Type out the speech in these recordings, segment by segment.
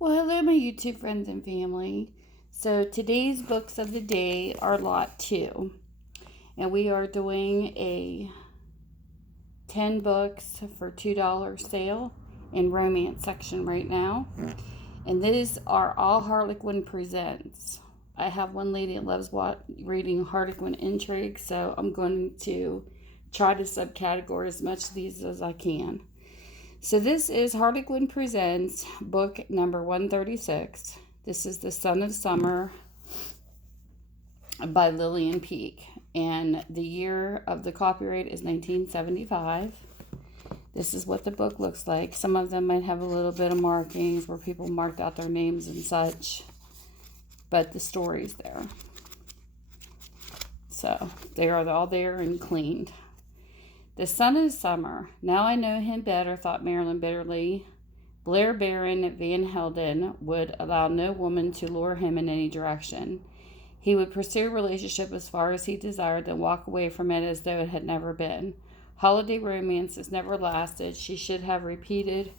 Well, hello, my YouTube friends and family. So, today's books of the day are Lot 2, and we are doing a 10 books for $2 sale in romance section right now. And these are all Harlequin Presents. I have one lady that loves reading Harlequin intrigue, so I'm going to try to subcategorize as much of these as I can. So this is Harlequin Presents, book number 136. This is The Son of Summer by Lilian Peake. And the year of the copyright is 1975. This is what the book looks like. Some of them might have a little bit of markings where people marked out their names and such. But the story's there. So they are all there and cleaned. The Son of Summer. Now I know him better, thought Marilyn bitterly. Blair Baron Van Helden would allow no woman to lure him in any direction. He would pursue a relationship as far as he desired, then walk away from it as though it had never been. Holiday romances never lasted. She should have repeated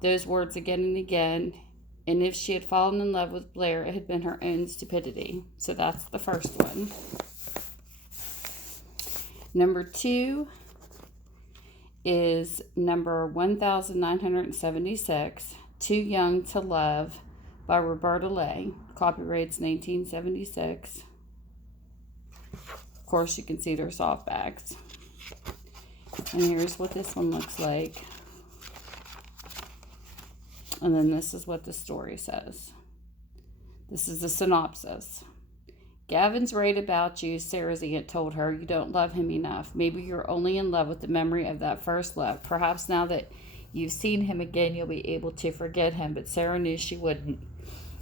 those words again and again. And if she had fallen in love with Blair, it had been her own stupidity. So that's the first one. Number 2 is number 1976, Too Young to Love by Roberta Leigh. Copyrights 1976. Of course, you can see their softbacks. And here's what this one looks like. And then this is what the story says. This is the synopsis. Gavin's right about you, Sarah's aunt told her. You don't love him enough. Maybe you're only in love with the memory of that first love. Perhaps now that you've seen him again, you'll be able to forget him. But Sara knew she wouldn't.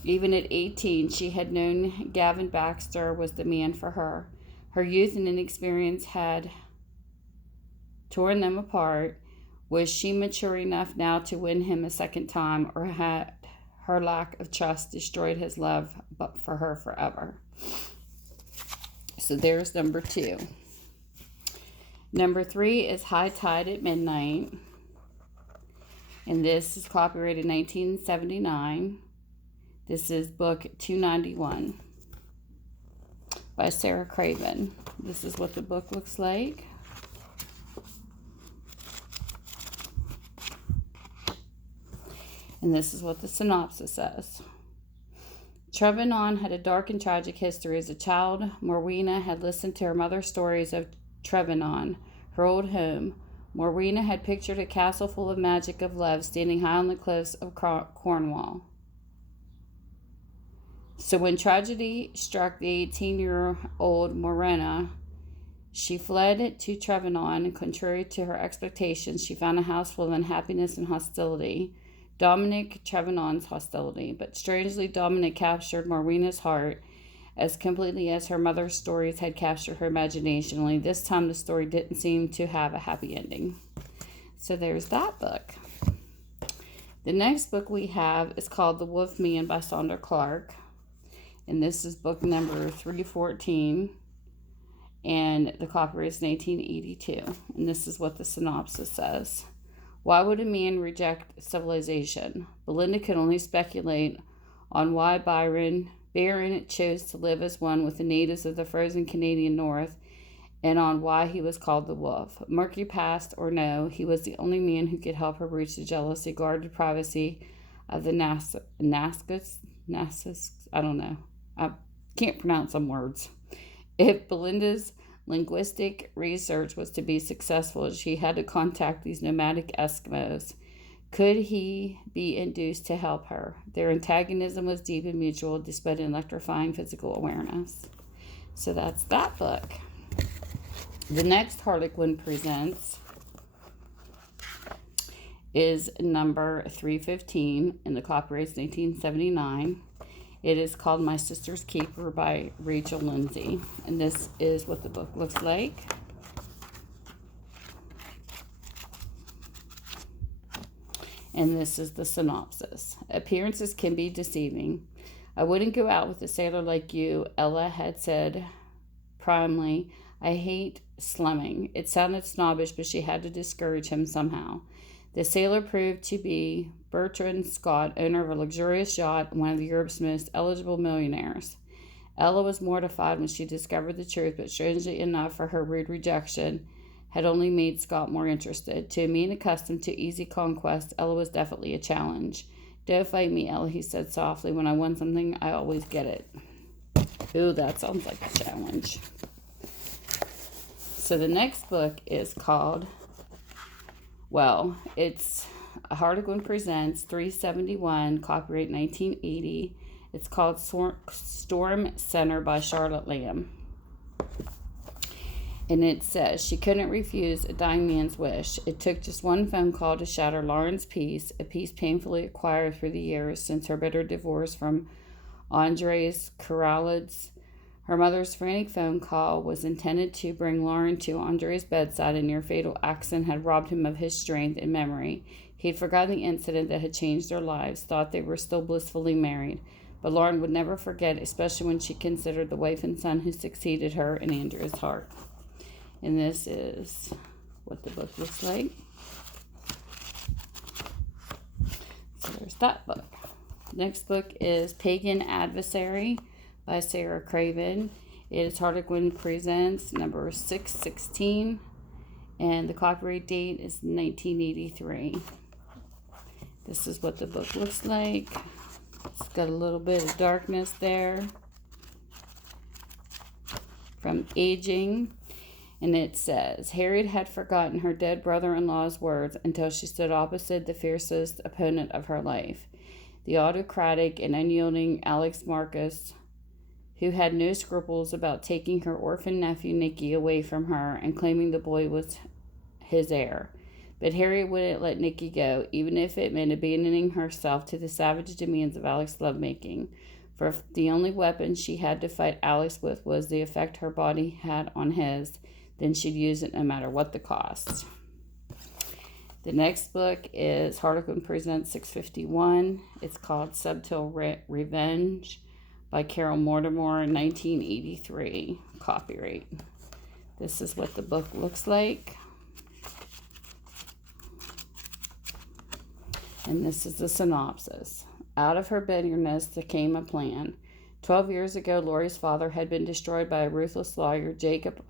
Even at 18, she had known Gavin Baxter was the man for her. Her youth and inexperience had torn them apart. Was she mature enough now to win him a second time, or had her lack of trust destroyed his love for her forever? So there's number 2. Number 3 is High Tide at Midnight. And this is copyrighted 1979. This is book 291 by Sara Craven. This is what the book looks like. And this is what the synopsis says. Trevenon had a dark and tragic history. As a child, Morwena had listened to her mother's stories of Trevenon, her old home. Morwena had pictured a castle full of magic of love standing high on the cliffs of Cornwall. So when tragedy struck the 18-year-old Morwena, she fled to Trevenon, and contrary to her expectations, she found a house full of unhappiness and hostility. Dominic Trevenon's hostility, but strangely Dominic captured Morwena's heart as completely as her mother's stories had captured her imagination, only this time the story didn't seem to have a happy ending. So there's that book. The next book we have is called The Wolf Man by Sandra Clark, and this is book number 314, and the copyright is 1982, and this is what the synopsis says. Why would a man reject civilization? Belinda could only speculate on why Baron chose to live as one with the natives of the frozen Canadian North, and on why he was called the Wolf. Murky past or no, he was the only man who could help her reach the jealousy guarded privacy of the Nascus. I don't know. I can't pronounce some words. If Belinda's linguistic research was to be successful, she had to contact these nomadic Eskimos. Could he be induced to help her? Their antagonism was deep and mutual, despite an electrifying physical awareness. So that's that book. The next Harlequin Presents is number 315, and the copyright is 1979. It is called My Sister's Keeper by Rachel Lindsay. And this is what the book looks like. And this is the synopsis. Appearances can be deceiving. I wouldn't go out with a sailor like you, Ella had said primly. I hate slumming. It sounded snobbish, but she had to discourage him somehow. The sailor proved to be Bertrand Scott, owner of a luxurious yacht and one of Europe's most eligible millionaires. Ella was mortified when she discovered the truth, but strangely enough, for her rude rejection had only made Scott more interested. To a man accustomed to easy conquest, Ella was definitely a challenge. "Don't fight me, Ella," he said softly. "When I want something, I always get it." Ooh, that sounds like a challenge. So the next book is called, it's Harlequin Presents 371, copyright 1980. It's called Storm Center by Charlotte Lamb. And it says, she couldn't refuse a dying man's wish. It took just one phone call to shatter Lauren's peace, a peace painfully acquired through the years since her bitter divorce from Andres Corrales. Her mother's frantic phone call was intended to bring Lauren to Andre's bedside. A near-fatal accident had robbed him of his strength and memory. He had forgotten the incident that had changed their lives, thought they were still blissfully married. But Lauren would never forget, especially when she considered the wife and son who succeeded her in Andrew's heart. And this is what the book looks like. So there's that book. Next book is Pagan Adversary by Sara Craven. It is Harlequin Presents number 616. And the copyright date is 1983. This is what the book looks like. It's got a little bit of darkness there from aging. And it says, Harriet had forgotten her dead brother-in-law's words until she stood opposite the fiercest opponent of her life, the autocratic and unyielding Alex Marcus, who had no scruples about taking her orphan nephew Nicky away from her and claiming the boy was his heir. But Harriet wouldn't let Nicky go, even if it meant abandoning herself to the savage demands of Alex's lovemaking. For if the only weapon she had to fight Alex with was the effect her body had on his, then she'd use it no matter what the cost. The next book is Harlequin Presents 651. It's called Subtil Revenge by Carole, Mortimer, 1983. Copyright. This is what the book looks like. And this is the synopsis. Out of her bitterness there came a plan. 12 years ago, Lori's father had been destroyed by a ruthless lawyer, Jacob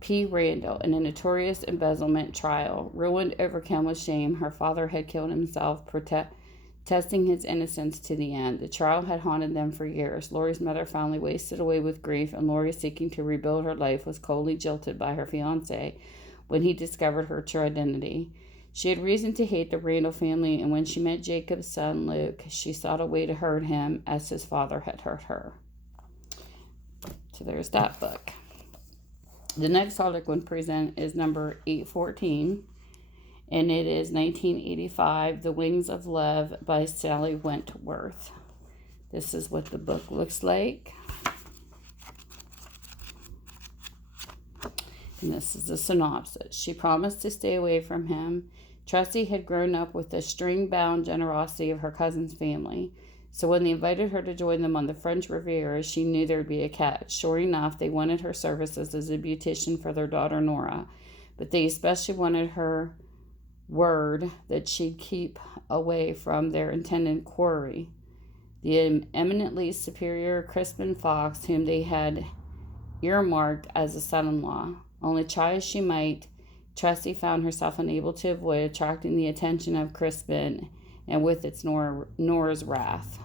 P. Randall, in a notorious embezzlement trial. Ruined, overcome with shame, her father had killed himself, protesting his innocence to the end. The trial had haunted them for years. Lori's mother finally wasted away with grief, and Lori, seeking to rebuild her life, was coldly jilted by her fiancé when he discovered her true identity. She had reason to hate the Randall family, and when she met Jacob's son, Luke, she sought a way to hurt him as his father had hurt her. So there's that book. The next Harlequin Present is number 814, and it is 1985, The Wings of Love by Lea Wentworth. This is what the book looks like. And this is the synopsis. She promised to stay away from him. Trusty had grown up with the string-bound generosity of her cousin's family. So when they invited her to join them on the French Riviera, she knew there would be a catch. Sure enough, they wanted her services as a beautician for their daughter Nora, but they especially wanted her word that she'd keep away from their intended quarry, the eminently superior Crispin Fox, whom they had earmarked as a son-in-law. Only try as she might, Trusty found herself unable to avoid attracting the attention of Crispin, and with its Nora's wrath.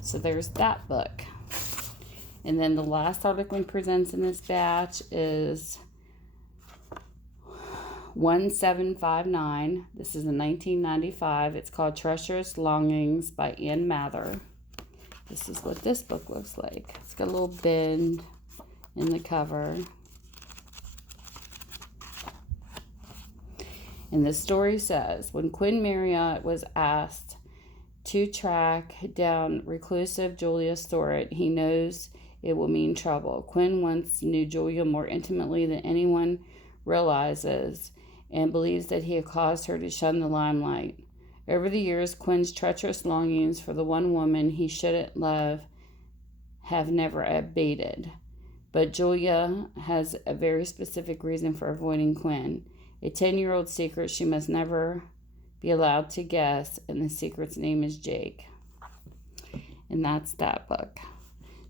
So there's that book. And then the last Harlequin Presents in this batch is 1759. This is in 1995. It's called Treacherous Longings by Ann Mather. This is what this book looks like. It's got a little bend in the cover. And the story says, when Quinn Marriott was asked to track down reclusive Julia Storett, he knows it will mean trouble. Quinn once knew Julia more intimately than anyone realizes and believes that he had caused her to shun the limelight. Over the years, Quinn's treacherous longings for the one woman he shouldn't love have never abated. But Julia has a very specific reason for avoiding Quinn. A 10-year-old secret she must never be allowed to guess, and the secret's name is Jake. And that's that book.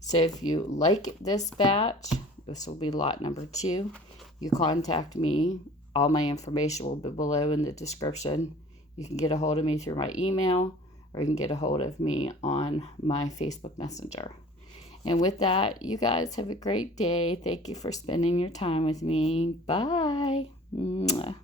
So if you like this batch, this will be lot number 2. You contact me. All my information will be below in the description. You can get a hold of me through my email, or you can get a hold of me on my Facebook Messenger. And with that, you guys have a great day. Thank you for spending your time with me. Bye. Mwah.